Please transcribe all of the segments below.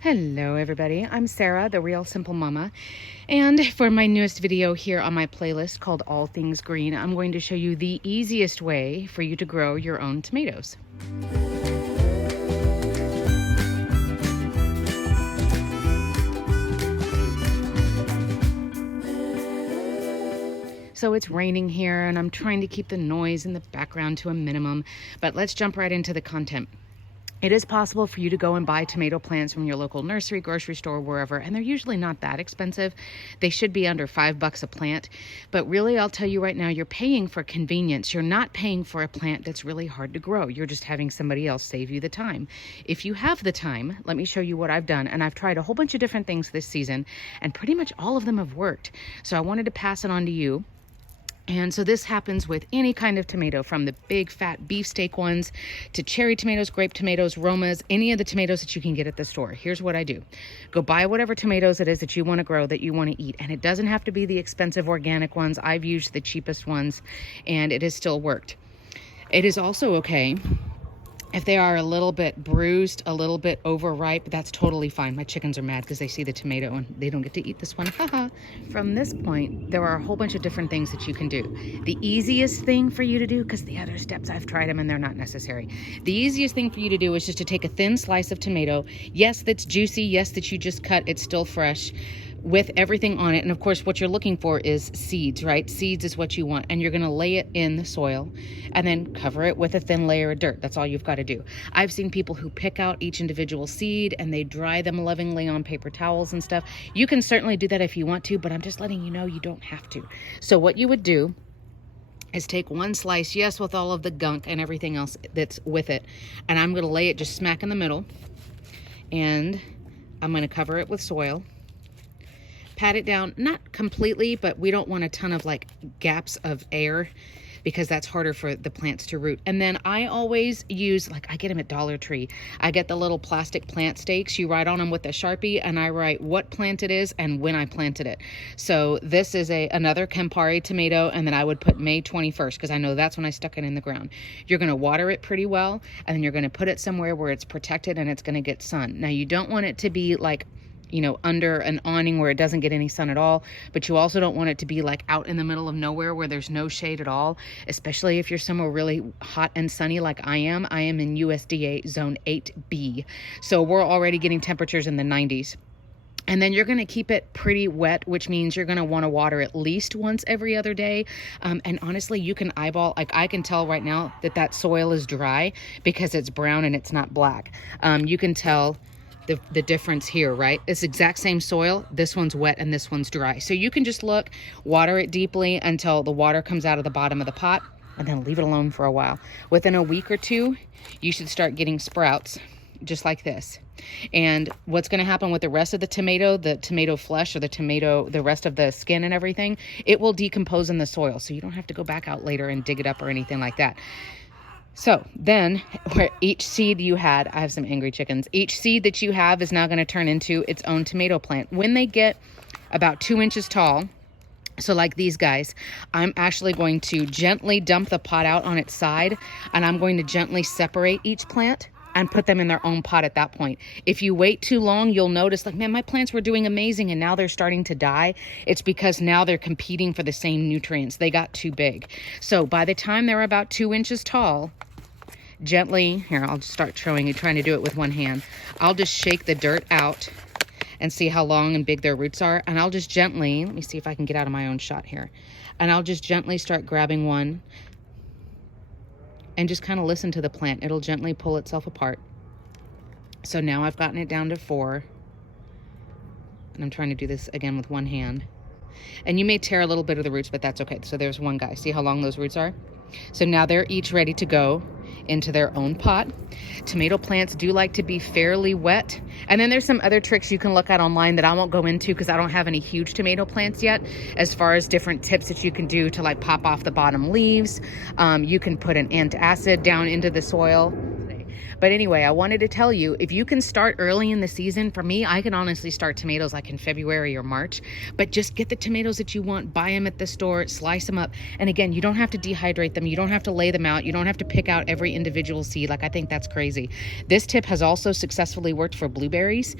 Hello everybody, I'm Sarah, the Real Simple Mama, and for my newest video here on my playlist called All Things Green, I'm going to show you the easiest way for you to grow your own tomatoes. So it's raining here and I'm trying to keep the noise in the background to a minimum, but let's jump right into the content. It is possible for you to go and buy tomato plants from your local nursery, grocery store, wherever, and they're usually not that expensive. They should be under $5 a plant, but really I'll tell you right now, you're paying for convenience. You're not paying for a plant that's really hard to grow. You're just having somebody else save you the time. If you have the time, let me show you what I've done, and I've tried a whole bunch of different things this season, and pretty much all of them have worked. So I wanted to pass it on to you. And so this happens with any kind of tomato, from the big fat beefsteak ones to cherry tomatoes, grape tomatoes, Romas, any of the tomatoes that you can get at the store. Here's what I do. Go buy whatever tomatoes it is that you want to grow, that you want to eat. And it doesn't have to be the expensive organic ones. I've used the cheapest ones and it has still worked. It is also okay if they are a little bit bruised, a little bit overripe. That's totally fine. My chickens are mad because they see the tomato and they don't get to eat this one. Haha. From this point, there are a whole bunch of different things that you can do. The easiest thing for you to do, because the other steps, I've tried them and they're not necessary. The easiest thing for you to do is just to take a thin slice of tomato. Yes, that's juicy. Yes, that you just cut. It's still fresh, with everything on it. And of course, what you're looking for is seeds, right? Seeds is what you want. And you're gonna lay it in the soil and then cover it with a thin layer of dirt. That's all you've got to do. I've seen people who pick out each individual seed and they dry them lovingly on paper towels and stuff. You can certainly do that if you want to, but I'm just letting you know you don't have to. So what you would do is take one slice, yes, with all of the gunk and everything else that's with it, and I'm gonna lay it just smack in the middle, and I'm gonna cover it with soil. Pat it down, not completely, but we don't want a ton of like gaps of air because that's harder for the plants to root. And then I always use, like, I get them at Dollar Tree. I get the little plastic plant stakes. You write on them with a Sharpie and I write what plant it is and when I planted it. So this is another Campari tomato, and then I would put May 21st because I know that's when I stuck it in the ground. You're gonna water it pretty well, and then you're gonna put it somewhere where it's protected and it's gonna get sun. Now you don't want it to be like, you know, under an awning where it doesn't get any sun at all, but you also don't want it to be like out in the middle of nowhere where there's no shade at all, especially if you're somewhere really hot and sunny like I am. I am in USDA zone 8B. So we're already getting temperatures in the 90s. And then you're going to keep it pretty wet, which means you're going to want to water at least once every other day. And honestly, you can eyeball, like I can tell right now that soil is dry because it's brown and it's not black. You can tell the difference here, right? It's the exact same soil. This one's wet and this one's dry. So you can just look, water it deeply until the water comes out of the bottom of the pot, and then leave it alone for a while. Within a week or two, you should start getting sprouts just like this. And what's going to happen with the rest of the tomato flesh, or the rest of the skin and everything, it will decompose in the soil. So you don't have to go back out later and dig it up or anything like that. So then, where each seed you had, I have some angry chickens, each seed that you have is now going to turn into its own tomato plant. When they get about 2 inches tall, so like these guys, I'm actually going to gently dump the pot out on its side, and I'm going to gently separate each plant and put them in their own pot at that point. If you wait too long, you'll notice, like, man, my plants were doing amazing and now they're starting to die. It's because now they're competing for the same nutrients. They got too big. So by the time they're about 2 inches tall, gently, here, I'll just start showing you, trying to do it with one hand. I'll just shake the dirt out and see how long and big their roots are. And I'll just gently, let me see if I can get out of my own shot here. And I'll just gently start grabbing one and just kind of listen to the plant. It'll gently pull itself apart. So now I've gotten it down to 4. And I'm trying to do this again with one hand. And you may tear a little bit of the roots, but that's okay. So there's one guy. See how long those roots are? So now they're each ready to go into their own pot. Tomato plants do like to be fairly wet. And then there's some other tricks you can look at online that I won't go into because I don't have any huge tomato plants yet, as far as different tips that you can do to like pop off the bottom leaves. You can put an antacid down into the soil. But anyway, I wanted to tell you, if you can start early in the season, for me, I can honestly start tomatoes like in February or March, but just get the tomatoes that you want, buy them at the store, slice them up. And again, you don't have to dehydrate them. You don't have to lay them out. You don't have to pick out every individual seed. Like, I think that's crazy. This tip has also successfully worked for blueberries.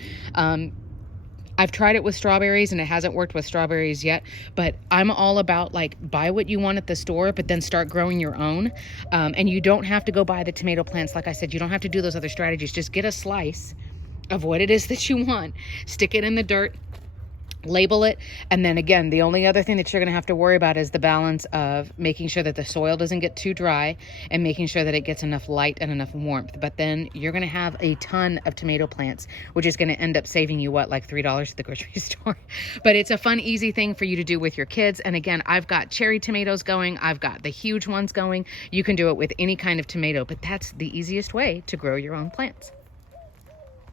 I've tried it with strawberries and it hasn't worked with strawberries yet, but I'm all about like buy what you want at the store, but then start growing your own. And you don't have to go buy the tomato plants. Like I said, you don't have to do those other strategies. Just get a slice of what it is that you want, stick it in the dirt, label it, and then again, the only other thing that you're going to have to worry about is the balance of making sure that the soil doesn't get too dry and making sure that it gets enough light and enough warmth. But then you're going to have a ton of tomato plants, which is going to end up saving you what, like $3 at the grocery store. But it's a fun, easy thing for you to do with your kids. And again, I've got cherry tomatoes going, I've got the huge ones going. You can do it with any kind of tomato, but that's the easiest way to grow your own plants.